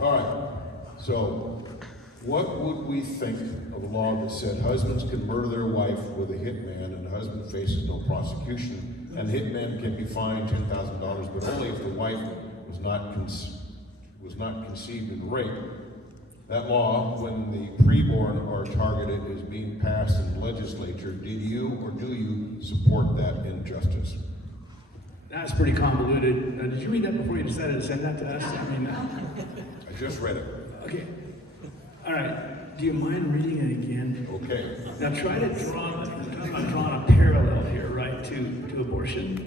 All right, so what would we think of a law that said husbands can murder their wife with a hitman and the husband faces no prosecution, and the hitman can be fined $10,000, but only if the wife was not conceived in rape? That law, when the preborn are targeted, is being passed in the legislature. Did you or do you support that injustice? That's pretty convoluted. Did you read that before you decided to send that to us? I mean, I just read it. okay. All right. Do you mind reading it again? Okay. Now try to draw. I'm drawing a parallel here, right, to abortion.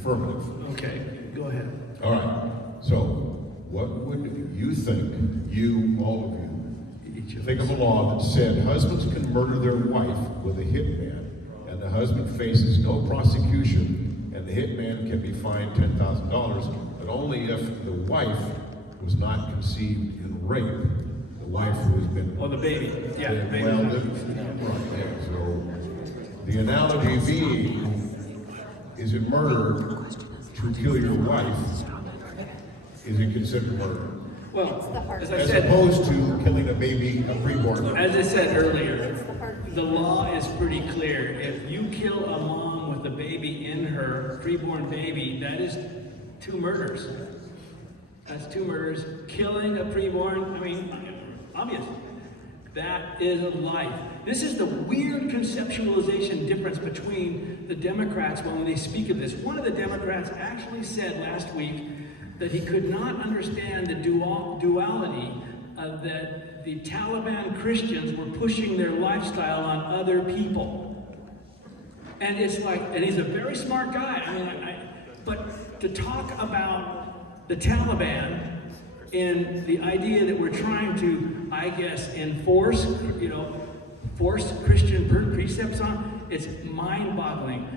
Affirmative. Okay. Go ahead. All right. So, what would you think? You, all of you, think of a law that said husbands can murder their wife with a hitman, and the husband faces no prosecution, and the hitman can be fined $10,000, but only if the wife was not conceived in rape. The wife who has been... Oh, the baby. Yeah, the baby. Well, so the analogy being, is it murder to kill your wife? Is it considered murder? Well, as I As said, opposed to killing a baby, a preborn. as I said earlier, the law is pretty clear. If you kill a mom with a baby in her, preborn baby, that is 2 murders. That's 2 murders. Killing a preborn, I mean, obvious. That is a life. This is the weird conceptualization difference between the Democrats when they speak of this. One of the Democrats actually said last week that he could not understand the duality that the Taliban Christians were pushing their lifestyle on other people. And it's like, and he's a very smart guy. I mean, but to talk about the Taliban in the idea that we're trying to, I guess, enforce, force Christian precepts on, it's mind-boggling.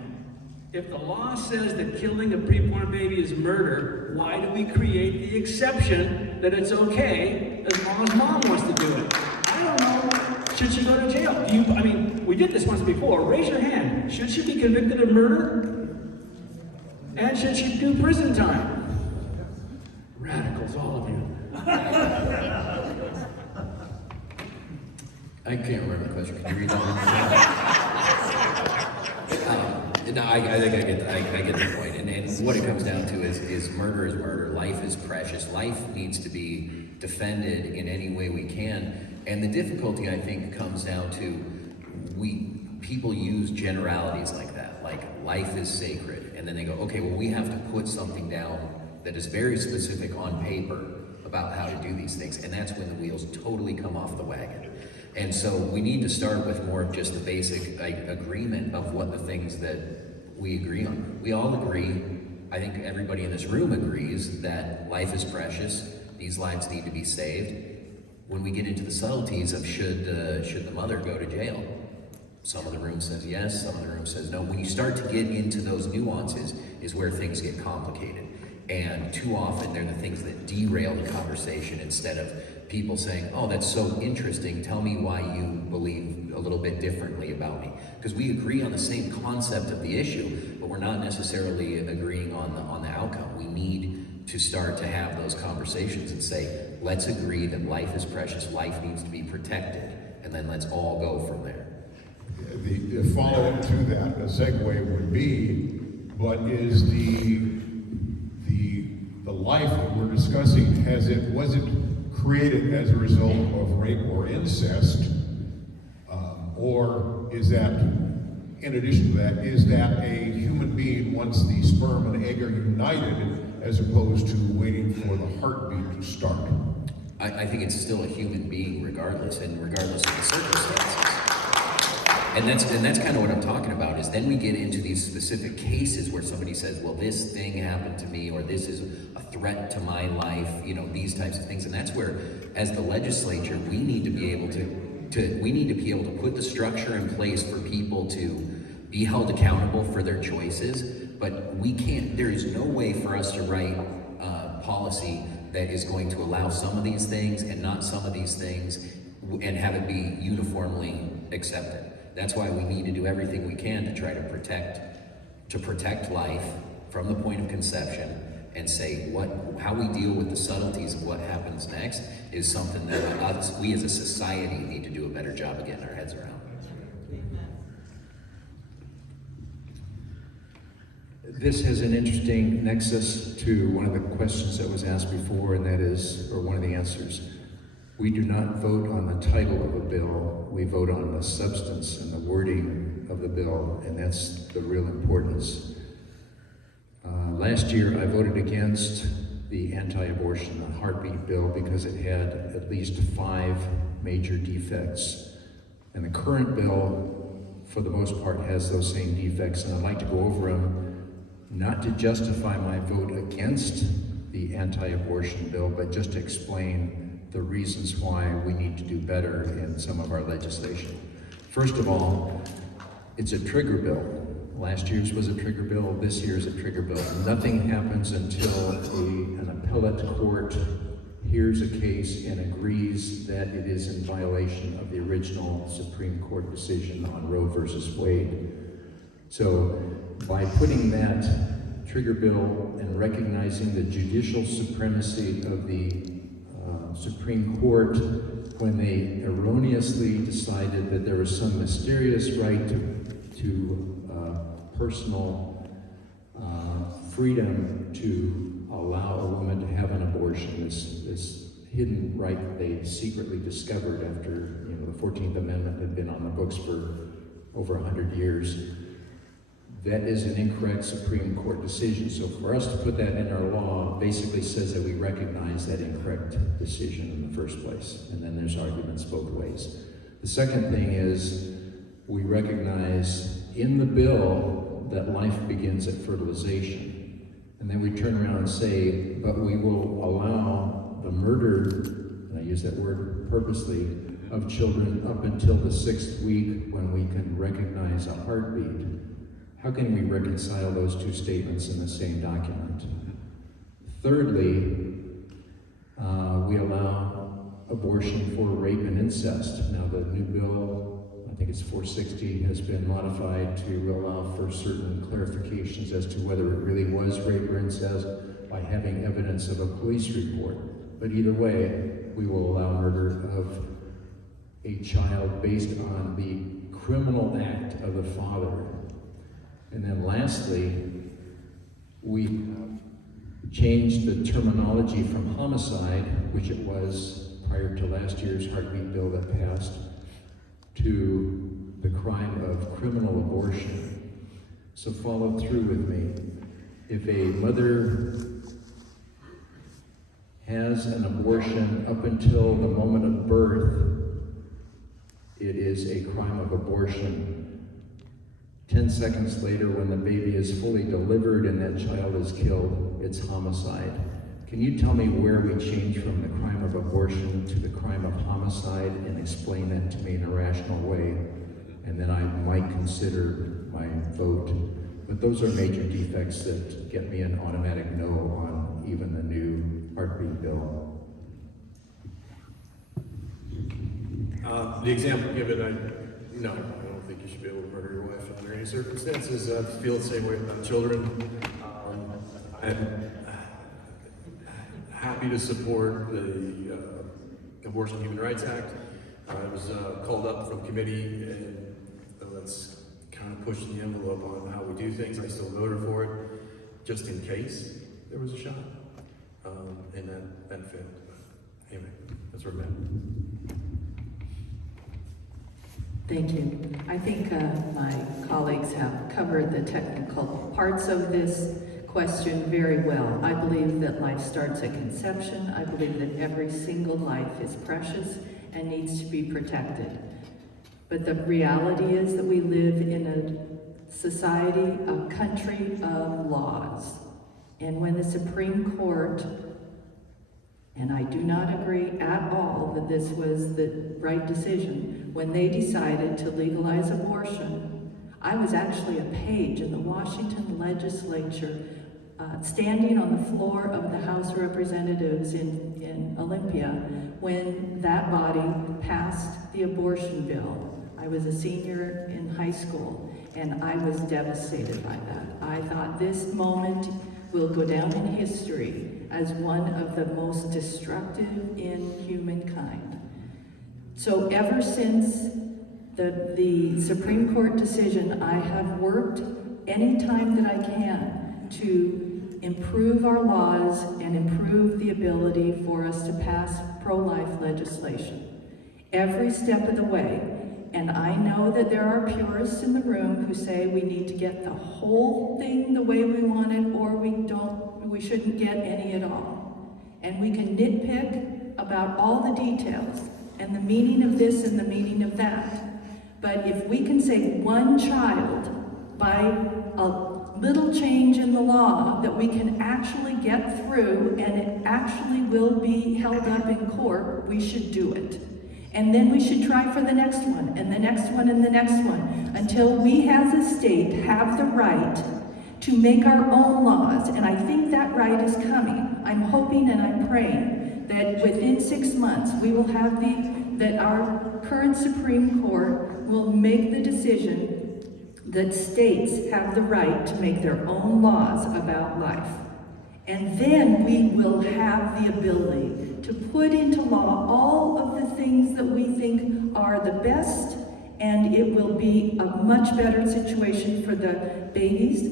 If the law says that killing a preborn baby is murder, why do we create the exception that it's okay as long as mom wants to do it? I don't know. Should she go to jail? I mean, we did this once before. Raise your hand. Should she be convicted of murder? And should she do prison time? Radicals, all of you. I can't remember the question. Can you read that? No, I think I get the point. And what it comes down to is murder is murder. Life is precious. Life needs to be defended in any way we can. And the difficulty, I think, comes down to people use generalities like that, like life is sacred. And then they go, okay, well, we have to put something down that is very specific on paper about how to do these things. And that's when the wheels totally come off the wagon. And so we need to start with more of just the basic agreement of what the things that we agree on. We all agree, I think everybody in this room agrees, that life is precious, these lives need to be saved. When we get into the subtleties of should the mother go to jail, some of the room says yes, some of the room says no. When you start to get into those nuances is where things get complicated. And too often they're the things that derail the conversation instead of people saying, oh, that's so interesting, tell me why you believe a little bit differently about me. Because we agree on the same concept of the issue, but we're not necessarily agreeing on the outcome. We need to start to have those conversations and say, let's agree that life is precious, life needs to be protected, and then let's all go from there. The follow-up to that, a segue would be, but is the life that we're discussing, was it created as a result of rape or incest, or is that, in addition to that, is that a human being once the sperm and egg are united, as opposed to waiting for the heartbeat to start? I think it's still a human being regardless, and regardless of the circumstances. And that's kind of what I'm talking about, is then we get into these specific cases where somebody says, well, this thing happened to me, or this is a threat to my life, these types of things. And that's where, as the legislature, we need to be able to put the structure in place for people to be held accountable for their choices. But there is no way for us to write policy that is going to allow some of these things and not some of these things and have it be uniformly accepted. That's why we need to do everything we can to try to protect life from the point of conception and say how we deal with the subtleties of what happens next is something that we as a society need to do a better job of getting our heads around. This has an interesting nexus to one of the questions that was asked before, and that is, or one of the answers. We do not vote on the title of a bill, we vote on the substance and the wording of the bill, and that's the real importance. Last year I voted against the anti-abortion, the heartbeat bill, because it had at least 5 major defects. And the current bill, for the most part, has those same defects, and I'd like to go over them, not to justify my vote against the anti-abortion bill, but just to explain the reasons why we need to do better in some of our legislation. First of all, it's a trigger bill. Last year's was a trigger bill, this year's a trigger bill. Nothing happens until an appellate court hears a case and agrees that it is in violation of the original Supreme Court decision on Roe versus Wade. So by putting that trigger bill and recognizing the judicial supremacy of the Supreme Court when they erroneously decided that there was some mysterious right to personal freedom to allow a woman to have an abortion, this hidden right that they secretly discovered after the 14th Amendment had been on the books for over 100 years. That is an incorrect Supreme Court decision. So for us to put that in our law basically says that we recognize that incorrect decision in the first place. And then there's arguments both ways. The second thing is we recognize in the bill that life begins at fertilization. And then we turn around and say, but we will allow the murder, and I use that word purposely, of children up until the 6th week when we can recognize a heartbeat. How can we reconcile those two statements in the same document? Thirdly, we allow abortion for rape and incest. Now the new bill, I think it's 460, has been modified to allow for certain clarifications as to whether it really was rape or incest by having evidence of a police report. But either way, we will allow murder of a child based on the criminal act of the father. And then lastly, we changed the terminology from homicide, which it was prior to last year's heartbeat bill that passed, to the crime of criminal abortion. So follow through with me. If a mother has an abortion up until the moment of birth, it is a crime of abortion. 10 seconds later, when the baby is fully delivered and that child is killed, it's homicide. Can you tell me where we change from the crime of abortion to the crime of homicide and explain that to me in a rational way? And then I might consider my vote. But those are major defects that get me an automatic no on even the new heartbeat bill. The example given, I don't think you should be able to murder your wife under any circumstances. I feel the same way about children. I'm happy to support the Abortion Human Rights Act. I was called up from committee, and let's kind of push the envelope on how we do things. I still voted for it, just in case there was a shot, and that failed. Anyway, that's where I'm at. Thank you. I think my colleagues have covered the technical parts of this question very well. I believe that life starts at conception. I believe that every single life is precious and needs to be protected. But the reality is that we live in a society, a country of laws. And when the Supreme Court, and I do not agree at all that this was the right decision, when they decided to legalize abortion, I was actually a page in the Washington legislature standing on the floor of the House of Representatives in Olympia when that body passed the abortion bill. I was a senior in high school and I was devastated by that. I thought this moment will go down in history as one of the most destructive in humankind. So ever since the Supreme Court decision, I have worked any time that I can to improve our laws and improve the ability for us to pass pro-life legislation. Every step of the way. And I know that there are purists in the room who say we need to get the whole thing the way we want it, or we shouldn't get any at all. And we can nitpick about all the details and the meaning of this and the meaning of that. But if we can save one child by a little change in the law that we can actually get through and it actually will be held up in court, we should do it. And then we should try for the next one, and the next one, and the next one, until we as a state have the right to make our own laws. And I think that right is coming. I'm hoping and I'm praying that within 6 months we will have that our current Supreme Court will make the decision that states have the right to make their own laws about life. And then we will have the ability to put into law all of the things that we think are the best, and it will be a much better situation for the babies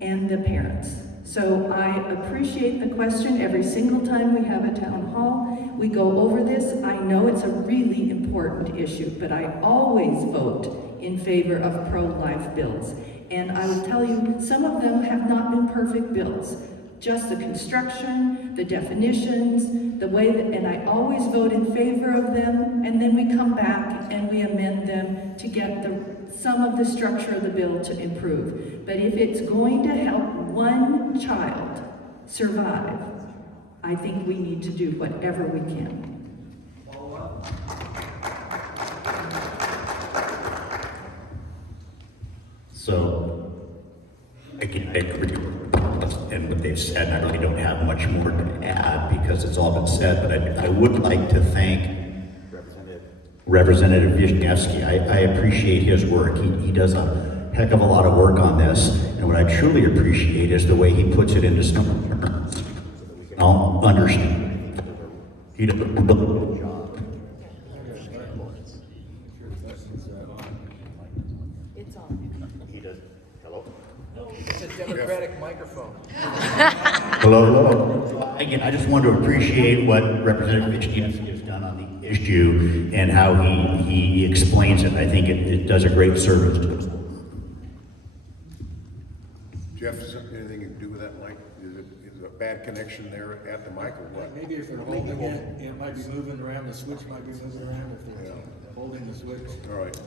and the parents. So I appreciate the question. Every single time we have a town hall, we go over this. I know it's a really important issue, but I always vote in favor of pro-life bills. And I will tell you, some of them have not been perfect bills. Just the construction, the definitions, the way that, and I always vote in favor of them, and then we come back and we amend them to get some of the structure of the bill to improve. But if it's going to help one child survive, I think we need to do whatever we can. So, I agree and what they've said, and I really don't have much more to add because it's all been said, but I would like to thank Representative Wisniewski. I appreciate his work. He does a heck of a lot of work on this, and what I truly appreciate is the way he puts it into some terms so that we can all understand. He does a good job. It's on. He does. Hello? It's a Democratic microphone. Hello. Again, I just want to appreciate what Representative Wisniewski has done on the issue and how he explains it. I think it does a great service to us. Jeff, is there anything you can do with that mic? Is it a bad connection there at the mic or what? Maybe if they're holding it, it might be moving around, the switch might be moving around if they're holding the switch. All right.